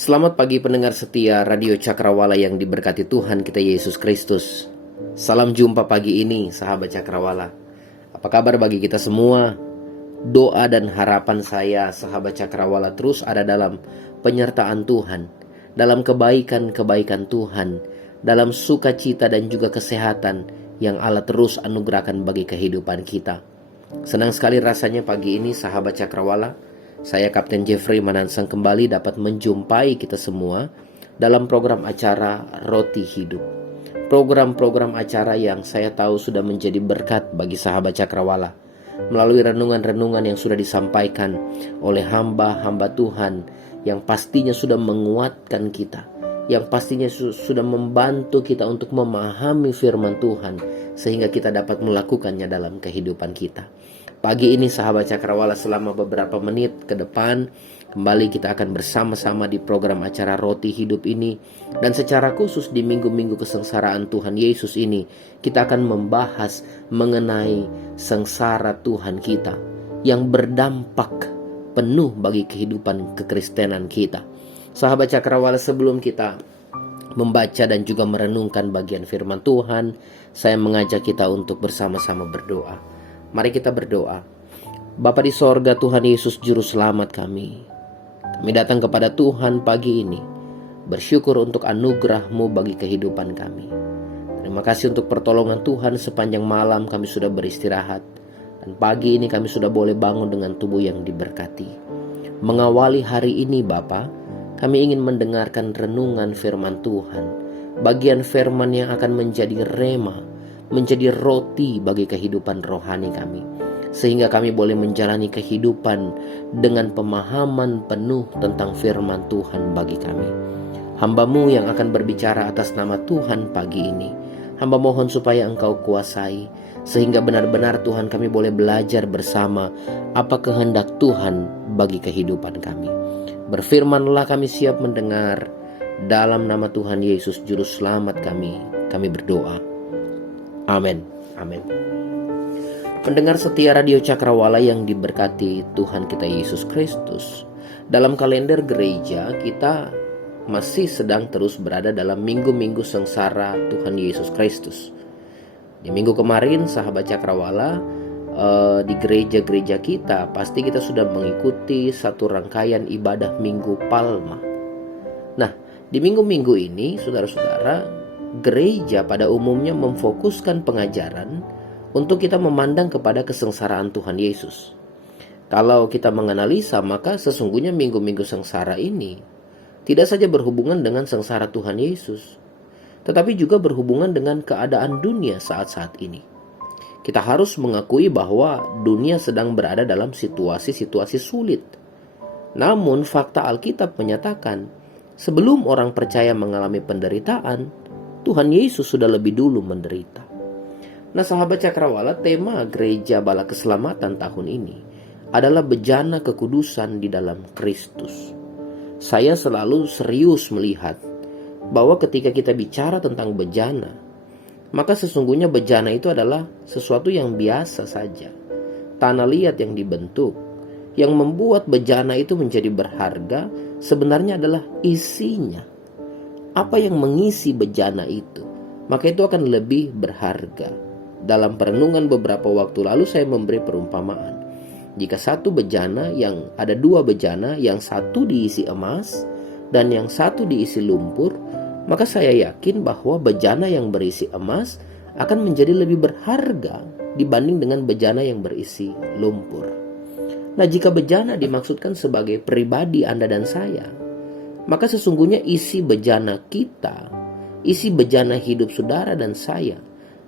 Selamat pagi pendengar setia Radio Cakrawala yang diberkati Tuhan kita Yesus Kristus. Salam jumpa pagi ini sahabat Cakrawala. Apa kabar bagi kita semua? Doa dan harapan saya sahabat Cakrawala terus ada dalam penyertaan Tuhan, dalam kebaikan-kebaikan Tuhan, dalam sukacita dan juga kesehatan yang Allah terus anugerahkan bagi kehidupan kita. Senang sekali rasanya pagi ini sahabat Cakrawala, saya Kapten Jeffrey Manansang kembali dapat menjumpai kita semua dalam program acara Roti Hidup. Program-program acara yang saya tahu sudah menjadi berkat bagi sahabat Cakrawala melalui renungan-renungan yang sudah disampaikan oleh hamba-hamba Tuhan yang pastinya sudah menguatkan kita, yang pastinya sudah membantu kita untuk memahami firman Tuhan sehingga kita dapat melakukannya dalam kehidupan kita. Pagi ini sahabat Cakrawala, selama beberapa menit ke depan kembali kita akan bersama-sama di program acara Roti Hidup ini. Dan secara khusus di minggu-minggu kesengsaraan Tuhan Yesus ini, kita akan membahas mengenai sengsara Tuhan kita yang berdampak penuh bagi kehidupan kekristenan kita. Sahabat Cakrawala, sebelum kita membaca dan juga merenungkan bagian firman Tuhan, saya mengajak kita untuk bersama-sama berdoa. Mari kita berdoa. Bapa di sorga, Tuhan Yesus Juru Selamat kami datang kepada Tuhan pagi ini, bersyukur untuk anugerah-Mu bagi kehidupan kami. Terima kasih untuk pertolongan Tuhan. Sepanjang malam kami sudah beristirahat, dan pagi ini kami sudah boleh bangun dengan tubuh yang diberkati. Mengawali hari ini Bapa, kami ingin mendengarkan renungan firman Tuhan, bagian firman yang akan menjadi rema, menjadi roti bagi kehidupan rohani kami, sehingga kami boleh menjalani kehidupan dengan pemahaman penuh tentang firman Tuhan bagi kami. Hamba-Mu yang akan berbicara atas nama Tuhan pagi ini, hamba mohon supaya Engkau kuasai, sehingga benar-benar Tuhan kami boleh belajar bersama apa kehendak Tuhan bagi kehidupan kami. Berfirmanlah, kami siap mendengar. Dalam nama Tuhan Yesus Juru Selamat kami berdoa. Amin. Amin. Pendengar setia Radio Cakrawala yang diberkati Tuhan kita Yesus Kristus, dalam kalender gereja kita masih sedang terus berada dalam minggu-minggu sengsara Tuhan Yesus Kristus. Di minggu kemarin sahabat Cakrawala, di gereja-gereja kita pasti kita sudah mengikuti satu rangkaian ibadah Minggu Palma. Nah, di minggu-minggu ini saudara-saudara, gereja pada umumnya memfokuskan pengajaran untuk kita memandang kepada kesengsaraan Tuhan Yesus. Kalau kita menganalisa, maka sesungguhnya minggu-minggu sengsara ini tidak saja berhubungan dengan sengsara Tuhan Yesus, tetapi juga berhubungan dengan keadaan dunia saat-saat ini. Kita harus mengakui bahwa dunia sedang berada dalam situasi-situasi sulit. Namun fakta Alkitab menyatakan, sebelum orang percaya mengalami penderitaan, Tuhan Yesus sudah lebih dulu menderita. Nah sahabat Cakrawala, tema Gereja Bala Keselamatan tahun ini adalah bejana kekudusan di dalam Kristus. Saya selalu serius melihat bahwa ketika kita bicara tentang bejana, maka sesungguhnya bejana itu adalah sesuatu yang biasa saja. Tanah liat yang dibentuk. Yang membuat bejana itu menjadi berharga sebenarnya adalah isinya. Apa yang mengisi bejana itu, maka itu akan lebih berharga. Dalam perenungan beberapa waktu lalu saya memberi perumpamaan. Jika satu bejana, yang ada dua bejana, yang satu diisi emas dan yang satu diisi lumpur, maka saya yakin bahwa bejana yang berisi emas akan menjadi lebih berharga dibanding dengan bejana yang berisi lumpur. Nah, jika bejana dimaksudkan sebagai pribadi Anda dan saya, maka sesungguhnya isi bejana kita, isi bejana hidup saudara dan saya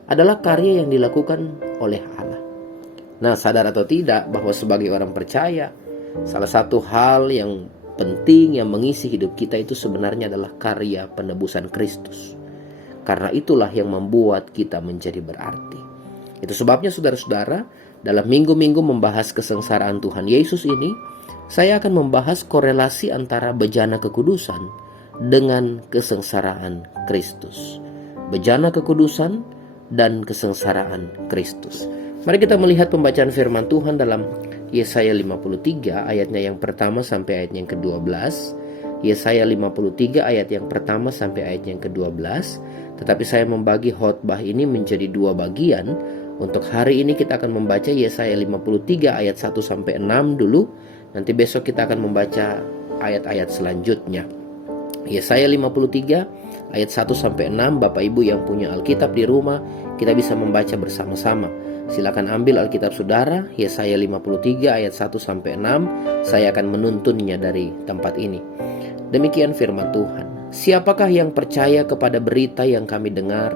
adalah karya yang dilakukan oleh Allah. Nah, sadar atau tidak bahwa sebagai orang percaya, salah satu hal yang penting yang mengisi hidup kita itu sebenarnya adalah karya penebusan Kristus. Karena itulah yang membuat kita menjadi berarti. Itu sebabnya saudara-saudara, dalam minggu-minggu membahas kesengsaraan Tuhan Yesus ini, saya akan membahas korelasi antara bejana kekudusan dengan kesengsaraan Kristus. Bejana kekudusan dan kesengsaraan Kristus. Mari kita melihat pembacaan firman Tuhan dalam Yesaya 53 ayatnya yang pertama sampai ayatnya yang ke-12. Yesaya 53 ayat yang pertama sampai ayat yang ke-12. Tetapi saya membagi khotbah ini menjadi dua bagian. Untuk hari ini kita akan membaca Yesaya 53 ayat 1 sampai 6 dulu. Nanti besok kita akan membaca ayat-ayat selanjutnya. Yesaya 53 ayat 1 sampai 6. Bapak Ibu yang punya Alkitab di rumah, kita bisa membaca bersama-sama. Silakan ambil Alkitab saudara, Yesaya 53 ayat 1 sampai 6. Saya akan menuntunnya dari tempat ini. Demikian firman Tuhan. Siapakah yang percaya kepada berita yang kami dengar?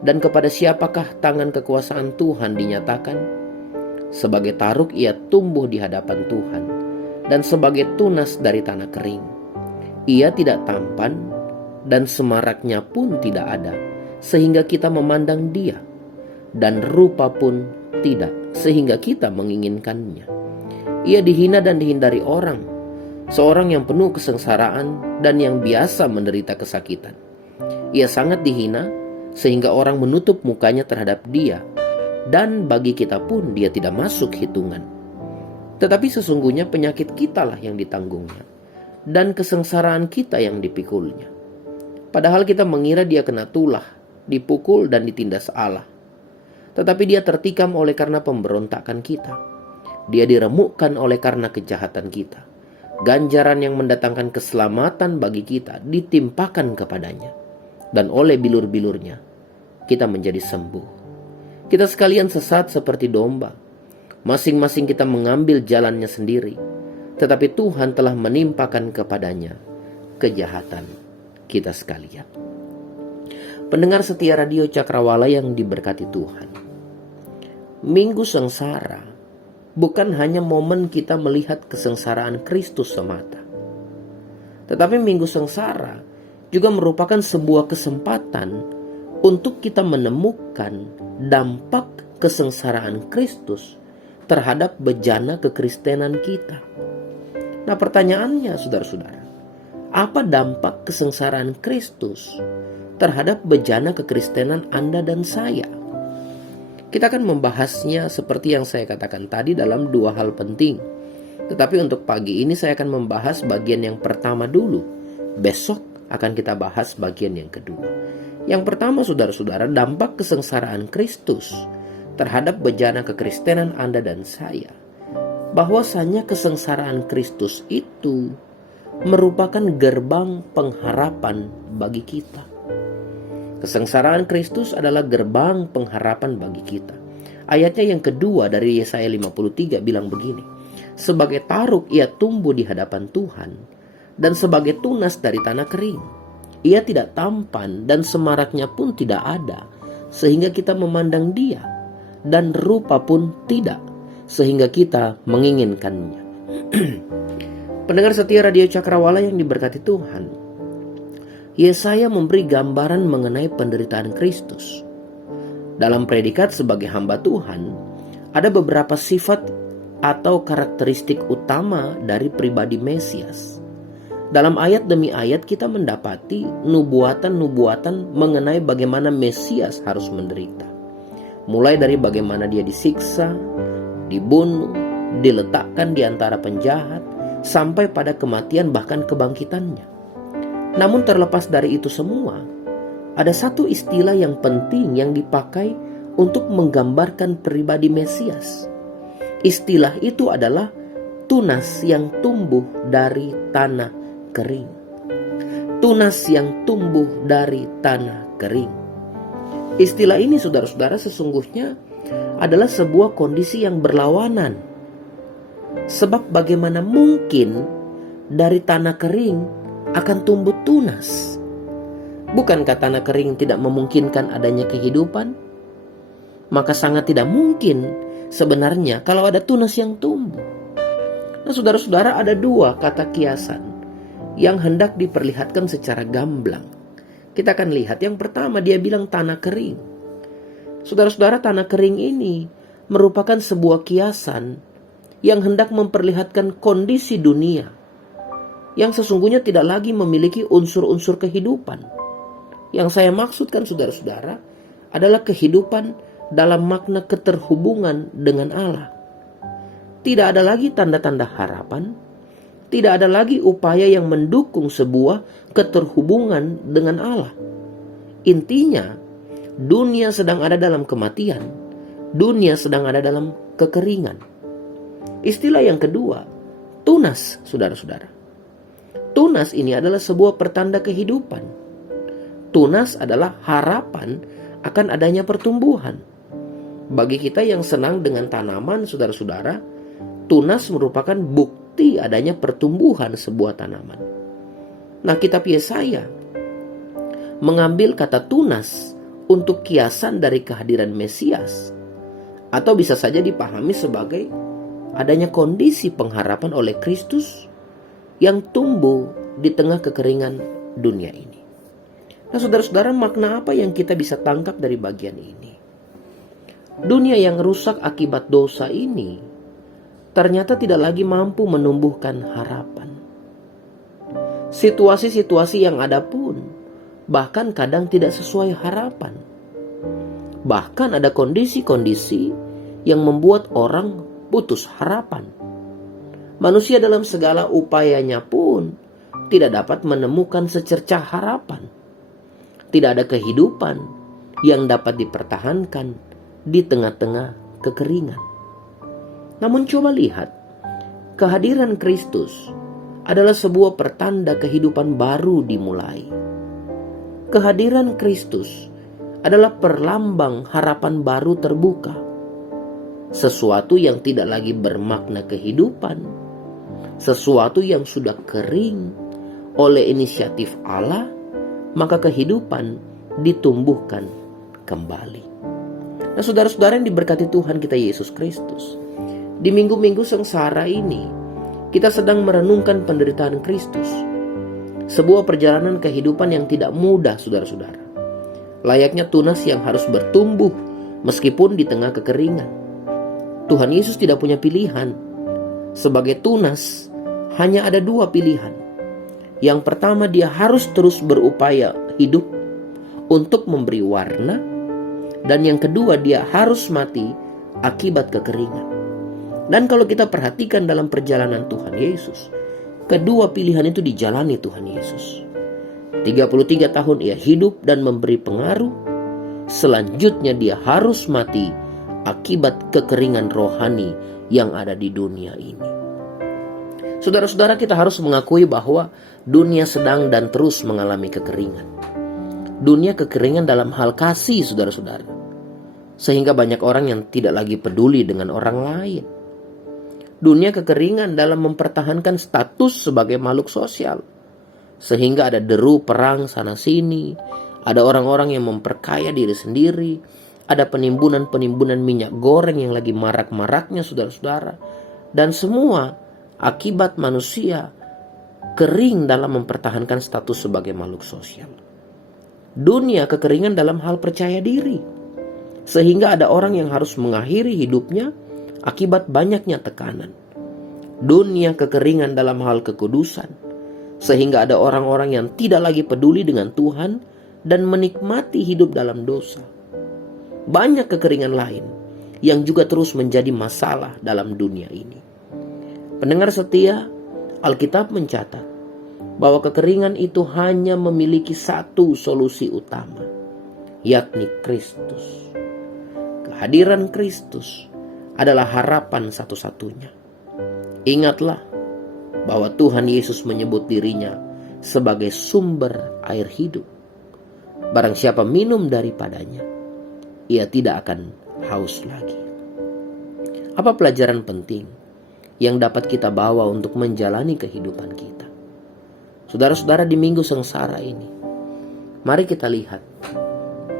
Dan kepada siapakah tangan kekuasaan Tuhan dinyatakan? Sebagai taruk ia tumbuh di hadapan Tuhan, dan sebagai tunas dari tanah kering. Ia tidak tampan, dan semaraknya pun tidak ada, sehingga kita memandang dia. Dan rupa pun tidak, sehingga kita menginginkannya. Ia dihina dan dihindari orang, seorang yang penuh kesengsaraan dan yang biasa menderita kesakitan. Ia sangat dihina, sehingga orang menutup mukanya terhadap dia, dan bagi kita pun dia tidak masuk hitungan. Tetapi sesungguhnya penyakit kitalah yang ditanggungnya, dan kesengsaraan kita yang dipikulnya. Padahal kita mengira dia kena tulah, dipukul dan ditindas Allah. Tetapi dia tertikam oleh karena pemberontakan kita. Dia diremukkan oleh karena kejahatan kita. Ganjaran yang mendatangkan keselamatan bagi kita ditimpakan kepadanya. Dan oleh bilur-bilurnya kita menjadi sembuh. Kita sekalian sesat seperti domba. Masing-masing kita mengambil jalannya sendiri. Tetapi Tuhan telah menimpakan kepadanya kejahatan kita sekalian. Pendengar setia Radio Cakrawala yang diberkati Tuhan, Minggu Sengsara bukan hanya momen kita melihat kesengsaraan Kristus semata. Tetapi Minggu Sengsara juga merupakan sebuah kesempatan untuk kita menemukan dampak kesengsaraan Kristus terhadap bejana kekristenan kita. Nah, pertanyaannya saudara-saudara, apa dampak kesengsaraan Kristus terhadap bejana kekristenan Anda dan saya? Kita akan membahasnya seperti yang saya katakan tadi dalam dua hal penting. Tetapi untuk pagi ini saya akan membahas bagian yang pertama dulu. Besok akan kita bahas bagian yang kedua. Yang pertama saudara-saudara, dampak kesengsaraan Kristus terhadap bejana kekristenan Anda dan saya. Bahwasanya kesengsaraan Kristus itu merupakan gerbang pengharapan bagi kita. Kesengsaraan Kristus adalah gerbang pengharapan bagi kita. Ayatnya yang kedua dari Yesaya 53 bilang begini. Sebagai taruk ia tumbuh di hadapan Tuhan, dan sebagai tunas dari tanah kering. Ia tidak tampan dan semaraknya pun tidak ada, sehingga kita memandang dia, dan rupa pun tidak, sehingga kita menginginkannya. Pendengar setia Radio Cakrawala yang diberkati Tuhan, Yesaya memberi gambaran mengenai penderitaan Kristus. Dalam predikat sebagai hamba Tuhan, ada beberapa sifat atau karakteristik utama dari pribadi Mesias. Dalam ayat demi ayat kita mendapati nubuatan-nubuatan mengenai bagaimana Mesias harus menderita. Mulai dari bagaimana dia disiksa, dibunuh, diletakkan di antara penjahat, sampai pada kematian bahkan kebangkitannya. Namun terlepas dari itu semua, ada satu istilah yang penting yang dipakai untuk menggambarkan pribadi Mesias. Istilah itu adalah tunas yang tumbuh dari tanah kering. Tunas yang tumbuh dari tanah kering. Istilah ini saudara-saudara sesungguhnya adalah sebuah kondisi yang berlawanan. Sebab bagaimana mungkin dari tanah kering akan tumbuh tunas? Bukankah tanah kering tidak memungkinkan adanya kehidupan? Maka sangat tidak mungkin sebenarnya kalau ada tunas yang tumbuh. Nah saudara-saudara, ada dua kata kiasan yang hendak diperlihatkan secara gamblang. Kita akan lihat yang pertama, dia bilang tanah kering. Saudara-saudara, tanah kering ini merupakan sebuah kiasan yang hendak memperlihatkan kondisi dunia yang sesungguhnya tidak lagi memiliki unsur-unsur kehidupan. Yang saya maksudkan saudara-saudara adalah kehidupan dalam makna keterhubungan dengan Allah. Tidak ada lagi tanda-tanda harapan, Tidak ada lagi upaya yang mendukung sebuah keterhubungan dengan Allah. Intinya, dunia sedang ada dalam kematian. Dunia sedang ada dalam kekeringan. Istilah yang kedua, tunas, saudara-saudara. Tunas ini adalah sebuah pertanda kehidupan. Tunas adalah harapan akan adanya pertumbuhan. Bagi kita yang senang dengan tanaman, saudara-saudara, tunas merupakan bukti adanya pertumbuhan sebuah tanaman. Nah, kitab Yesaya mengambil kata tunas untuk kiasan dari kehadiran Mesias, atau bisa saja dipahami sebagai adanya kondisi pengharapan oleh Kristus yang tumbuh di tengah kekeringan dunia ini. Nah, saudara-saudara, makna apa yang kita bisa tangkap dari bagian ini? Dunia yang rusak akibat dosa ini ternyata tidak lagi mampu menumbuhkan harapan. Situasi-situasi yang ada pun bahkan kadang tidak sesuai harapan. Bahkan ada kondisi-kondisi yang membuat orang putus harapan. Manusia dalam segala upayanya pun tidak dapat menemukan secercah harapan. Tidak ada kehidupan yang dapat dipertahankan di tengah-tengah kekeringan. Namun coba lihat, kehadiran Kristus adalah sebuah pertanda kehidupan baru dimulai. Kehadiran Kristus adalah perlambang harapan baru terbuka. Sesuatu yang tidak lagi bermakna kehidupan, sesuatu yang sudah kering oleh inisiatif Allah, maka kehidupan ditumbuhkan kembali. Nah, saudara-saudara yang diberkati Tuhan kita Yesus Kristus, di minggu-minggu sengsara ini, kita sedang merenungkan penderitaan Kristus. Sebuah perjalanan kehidupan yang tidak mudah, saudara-saudara. Layaknya tunas yang harus bertumbuh meskipun di tengah kekeringan. Tuhan Yesus tidak punya pilihan. Sebagai tunas, hanya ada dua pilihan. Yang pertama, dia harus terus berupaya hidup untuk memberi warna. Dan yang kedua, dia harus mati akibat kekeringan. Dan kalau kita perhatikan dalam perjalanan Tuhan Yesus, kedua pilihan itu dijalani Tuhan Yesus. 33 tahun ia hidup dan memberi pengaruh. Selanjutnya dia harus mati akibat kekeringan rohani yang ada di dunia ini. Saudara-saudara, kita harus mengakui bahwa dunia sedang dan terus mengalami kekeringan. Dunia kekeringan dalam hal kasih, saudara-saudara. Sehingga banyak orang yang tidak lagi peduli dengan orang lain. Dunia kekeringan dalam mempertahankan status sebagai makhluk sosial. Sehingga ada deru perang sana-sini. Ada orang-orang yang memperkaya diri sendiri. Ada penimbunan-penimbunan minyak goreng yang lagi marak-maraknya, saudara-saudara. Dan semua akibat manusia kering dalam mempertahankan status sebagai makhluk sosial. Dunia kekeringan dalam hal percaya diri. Sehingga ada orang yang harus mengakhiri hidupnya akibat banyaknya tekanan. Dunia kekeringan dalam hal kekudusan. Sehingga ada orang-orang yang tidak lagi peduli dengan Tuhan dan menikmati hidup dalam dosa. Banyak kekeringan lain yang juga terus menjadi masalah dalam dunia ini. Pendengar setia, Alkitab mencatat bahwa kekeringan itu hanya memiliki satu solusi utama, yakni Kristus. Kehadiran Kristus adalah harapan satu-satunya. Ingatlah bahwa Tuhan Yesus menyebut dirinya sebagai sumber air hidup. Barang siapa minum daripadanya, ia tidak akan haus lagi. Apa pelajaran penting yang dapat kita bawa untuk menjalani kehidupan kita? Saudara-saudara, di minggu sengsara ini, mari kita lihat,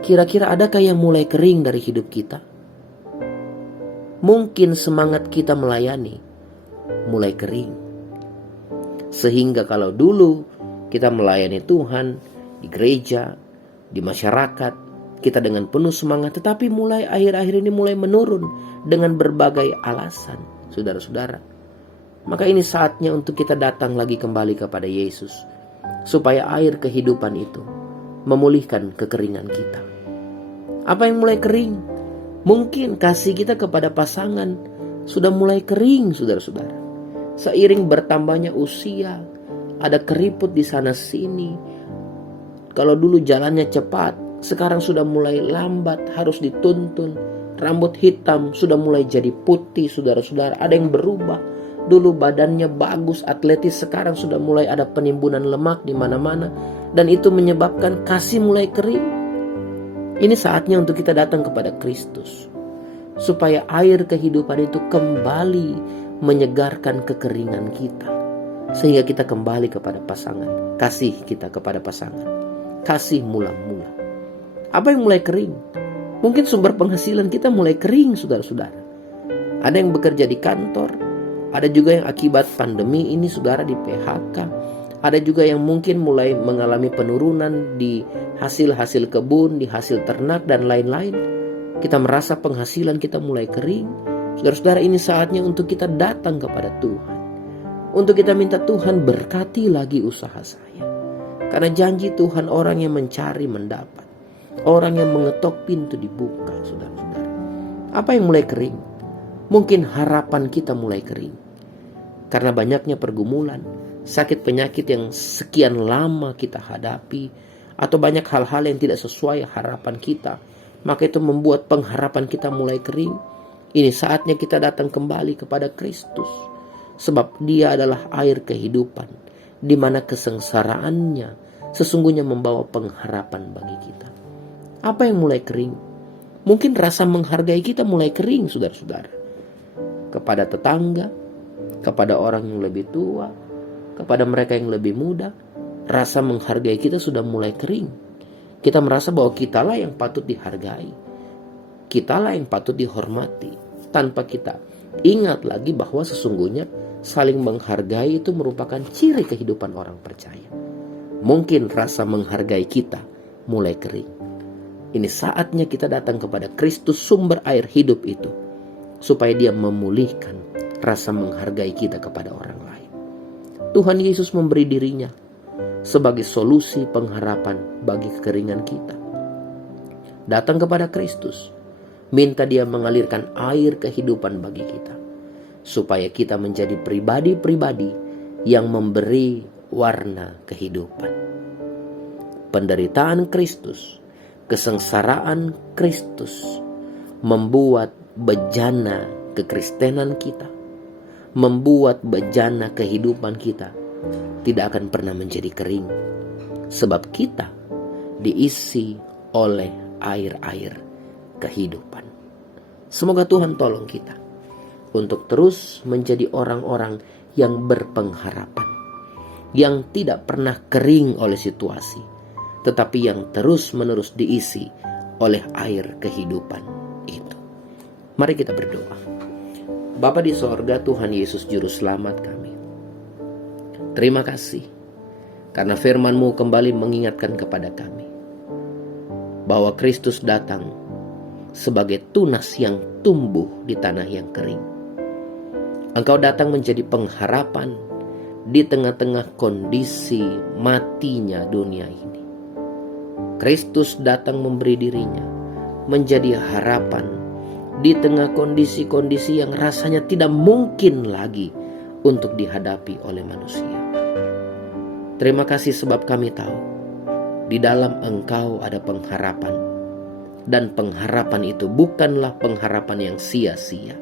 kira-kira adakah yang mulai kering dari hidup kita? Mungkin semangat kita melayani mulai kering. Sehingga kalau dulu kita melayani Tuhan di gereja, di masyarakat, kita dengan penuh semangat, tetapi mulai akhir-akhir ini mulai menurun dengan berbagai alasan, saudara-saudara. Maka ini saatnya untuk kita datang lagi kembali kepada Yesus, supaya air kehidupan itu memulihkan kekeringan kita. Apa yang mulai kering? Mungkin kasih kita kepada pasangan sudah mulai kering, saudara-saudara. Seiring bertambahnya usia, ada keriput di sana sini. Kalau dulu jalannya cepat, sekarang sudah mulai lambat, harus dituntun. Rambut hitam sudah mulai jadi putih, saudara-saudara. Ada yang berubah. Dulu badannya bagus, atletis, sekarang sudah mulai ada penimbunan lemak di mana-mana. Dan itu menyebabkan kasih mulai kering. Ini saatnya untuk kita datang kepada Kristus, supaya air kehidupan itu kembali menyegarkan kekeringan kita, sehingga kita kembali kepada pasangan. Kasih kita kepada pasangan, kasih mula-mula. Apa yang mulai kering? Mungkin sumber penghasilan kita mulai kering, saudara-saudara. Ada yang bekerja di kantor, ada juga yang akibat pandemi ini saudara di PHK. Ada juga yang mungkin mulai mengalami penurunan di hasil-hasil kebun, di hasil ternak dan lain-lain. Kita merasa penghasilan kita mulai kering. Saudara-saudara, ini saatnya untuk kita datang kepada Tuhan, untuk kita minta Tuhan berkati lagi usaha saya. Karena janji Tuhan, orang yang mencari mendapat, orang yang mengetok pintu dibuka, saudara-saudara. Apa yang mulai kering? Mungkin harapan kita mulai kering karena banyaknya pergumulan, sakit penyakit yang sekian lama kita hadapi, atau banyak hal-hal yang tidak sesuai harapan kita. Maka itu membuat pengharapan kita mulai kering. Ini saatnya kita datang kembali kepada Kristus, sebab Dia adalah air kehidupan, di mana kesengsaraannya sesungguhnya membawa pengharapan bagi kita. Apa yang mulai kering? Mungkin rasa menghargai kita mulai kering, saudara-saudara. Kepada tetangga, kepada orang yang lebih tua, kepada mereka yang lebih muda, rasa menghargai kita sudah mulai kering. Kita merasa bahwa kitalah yang patut dihargai, kitalah yang patut dihormati, tanpa kita ingat lagi bahwa sesungguhnya saling menghargai itu merupakan ciri kehidupan orang percaya. Mungkin rasa menghargai kita mulai kering. Ini saatnya kita datang kepada Kristus, sumber air hidup itu, supaya Dia memulihkan rasa menghargai kita kepada orang lain. Tuhan Yesus memberi dirinya sebagai solusi pengharapan bagi kekeringan kita. Datang kepada Kristus, minta Dia mengalirkan air kehidupan bagi kita, supaya kita menjadi pribadi-pribadi yang memberi warna kehidupan. Penderitaan Kristus, kesengsaraan Kristus membuat bejana kekristenan kita, membuat bejana kehidupan kita tidak akan pernah menjadi kering, sebab kita diisi oleh air-air kehidupan. Semoga Tuhan tolong kita untuk terus menjadi orang-orang yang berpengharapan, yang tidak pernah kering oleh situasi, tetapi yang terus-menerus diisi oleh air kehidupan itu. Mari kita berdoa. Bapa di sorga, Tuhan Yesus Juru Selamat kami, terima kasih karena firman-Mu kembali mengingatkan kepada kami bahwa Kristus datang sebagai tunas yang tumbuh di tanah yang kering. Engkau datang menjadi pengharapan di tengah-tengah kondisi matinya dunia ini. Kristus datang memberi dirinya menjadi harapan di tengah kondisi-kondisi yang rasanya tidak mungkin lagi untuk dihadapi oleh manusia. Terima kasih sebab kami tahu di dalam Engkau ada pengharapan, dan pengharapan itu bukanlah pengharapan yang sia-sia.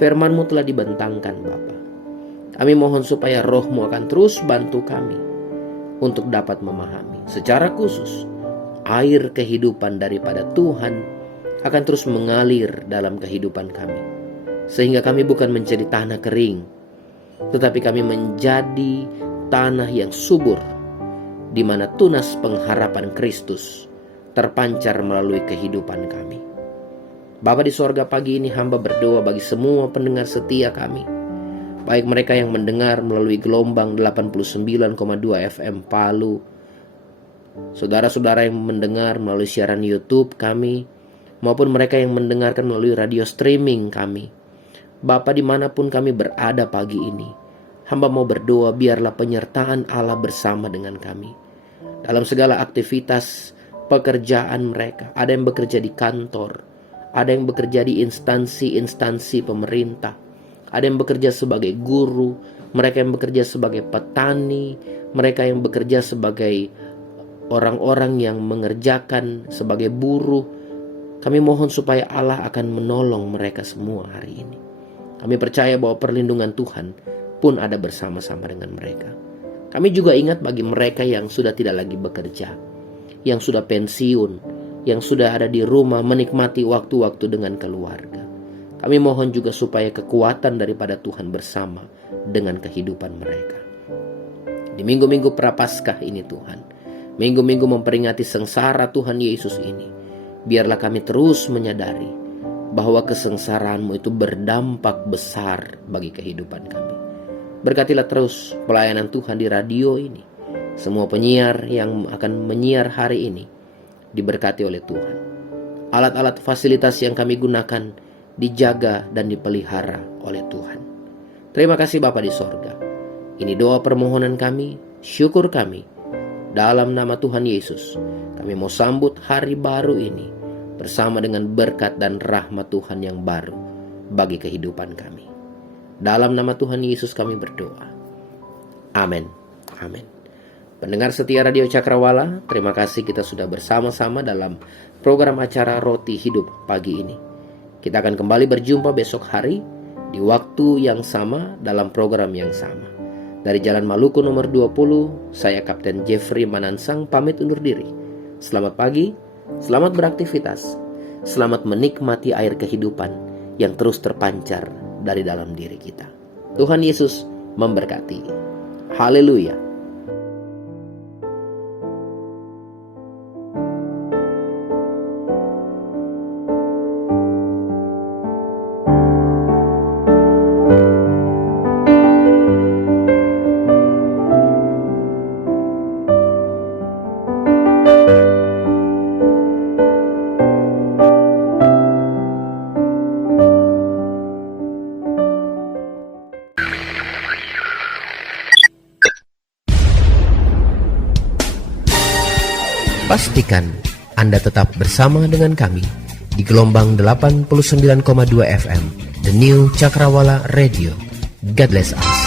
Firman-Mu telah dibentangkan Bapa. Kami mohon supaya Roh-Mu akan terus bantu kami untuk dapat memahami secara khusus air kehidupan daripada Tuhan akan terus mengalir dalam kehidupan kami, sehingga kami bukan menjadi tanah kering, tetapi kami menjadi tanah yang subur, di mana tunas pengharapan Kristus terpancar melalui kehidupan kami. Bapa di sorga, pagi ini hamba berdoa bagi semua pendengar setia kami, baik mereka yang mendengar melalui gelombang 89,2 FM Palu, saudara-saudara yang mendengar melalui siaran YouTube kami, maupun mereka yang mendengarkan melalui radio streaming kami. Bapa, dimanapun kami berada pagi ini, hamba mau berdoa biarlah penyertaan Allah bersama dengan kami dalam segala aktivitas pekerjaan mereka. Ada yang bekerja di kantor, ada yang bekerja di instansi-instansi pemerintah, ada yang bekerja sebagai guru, mereka yang bekerja sebagai petani, mereka yang bekerja sebagai orang-orang yang mengerjakan sebagai buruh. Kami mohon supaya Allah akan menolong mereka semua hari ini. Kami percaya bahwa perlindungan Tuhan pun ada bersama-sama dengan mereka. Kami juga ingat bagi mereka yang sudah tidak lagi bekerja, yang sudah pensiun, yang sudah ada di rumah menikmati waktu-waktu dengan keluarga. Kami mohon juga supaya kekuatan daripada Tuhan bersama dengan kehidupan mereka. Di minggu-minggu Prapaskah ini Tuhan, minggu-minggu memperingati sengsara Tuhan Yesus ini, biarlah kami terus menyadari bahwa kesengsaraanmu itu berdampak besar bagi kehidupan kami. Berkatilah terus pelayanan Tuhan di radio ini. Semua penyiar yang akan menyiar hari ini diberkati oleh Tuhan. Alat-alat fasilitas yang kami gunakan dijaga dan dipelihara oleh Tuhan. Terima kasih Bapa di sorga. Ini doa permohonan kami, syukur kami. Dalam nama Tuhan Yesus, kami mau sambut hari baru ini bersama dengan berkat dan rahmat Tuhan yang baru bagi kehidupan kami. Dalam nama Tuhan Yesus kami berdoa. Amin. Amin. Pendengar setia Radio Cakrawala, terima kasih kita sudah bersama-sama dalam program acara Roti Hidup pagi ini. Kita akan kembali berjumpa besok hari di waktu yang sama dalam program yang sama. Dari Jalan Maluku nomor 20, saya Kapten Jeffrey Manansang pamit undur diri. Selamat pagi, selamat beraktivitas, selamat menikmati air kehidupan yang terus terpancar dari dalam diri kita. Tuhan Yesus memberkati. Haleluya. Pastikan Anda tetap bersama dengan kami di gelombang 89,2 FM, The New Cakrawala Radio. God bless us.